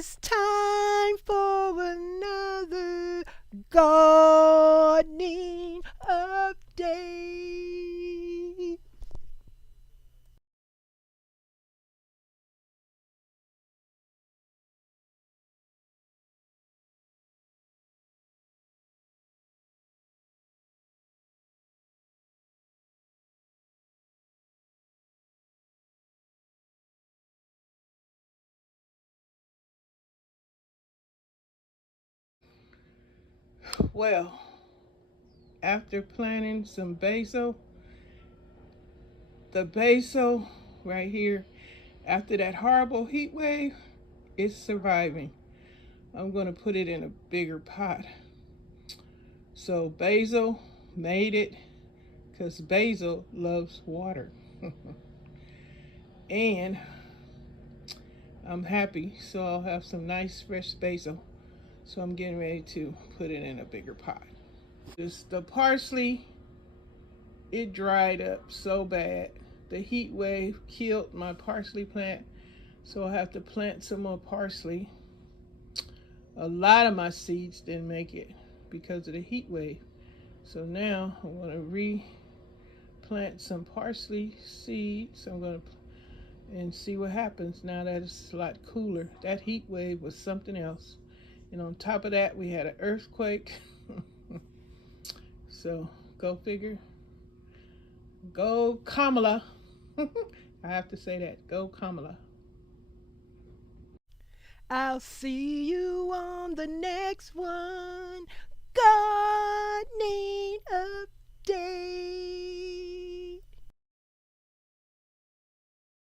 It's time for another gardening update. Well, after planting some basil, the basil right here, after that horrible heat wave, it's surviving. I'm going to put it in a bigger pot. So basil made it because basil loves water. And I'm happy, so I'll have some nice fresh basil. So I'm getting ready to put it in a bigger pot. The parsley, it dried up so bad. The heat wave killed my parsley plant, so I have to plant some more parsley. A lot of my seeds didn't make it because of the heat wave. So now I'm going to replant some parsley seeds. I'm going to and see what happens now that it's a lot cooler. That heat wave was something else. And on top of that, we had an earthquake. So go figure. Go Kamala. I have to say that. Go Kamala. I'll see you on the next one. Gardening update.